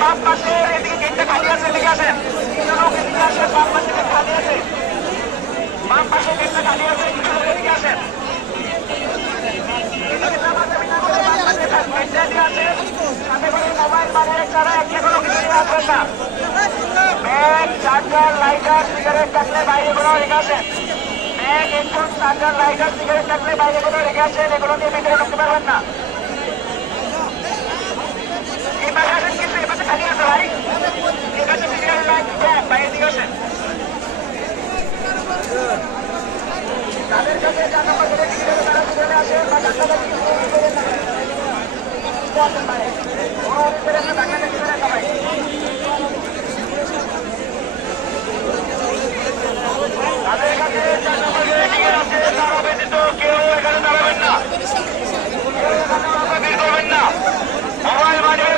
বাম পাশে এদিকে গেটটা খালি আছে, এদিকে আসেন কিছু লোক, এদিকে আসেন। বাম পাশে গেট খালি আছে, বাম পাশে গেটটা খালি আছে, কিছু লোক এদিকে আসেন। মোবাইল বানিয়ে ছাড়া যে কোনো কিছু আসবেন না। ব্যাগ, চার্জার, লাইটার, সিগারেট থাকলে বাইরে কোনো রেখে আসেন। Bag, headphone, charger, lighter, cigarette থাকলে বাইরে কোনো রেখে আসেন। এগুলো নিয়ে ভিতরে ঢুকতে পারবেন না। এই পাশে আসেন, কিন্তু এই পাশে খালি আছে ভাই। এই পাশে সিগারেট, লাইট, ব্যাগ, বাইরে দিকে আসেন। তাদের কাছে 4 নম্বর গেটে টিকিট তারা চলে আসে বা টাকাটা কি করে না আসতে পারে। ওরা করে না টাকাটা কি করে সবাই। তাদের কাছে 4 নম্বর গেটে টিকিট আছে, তারা ব্যতীত কেউ এখানে দাঁড়াবেন না, কেউ এখানে বের করবেন না। মোবাইল বানিয়ে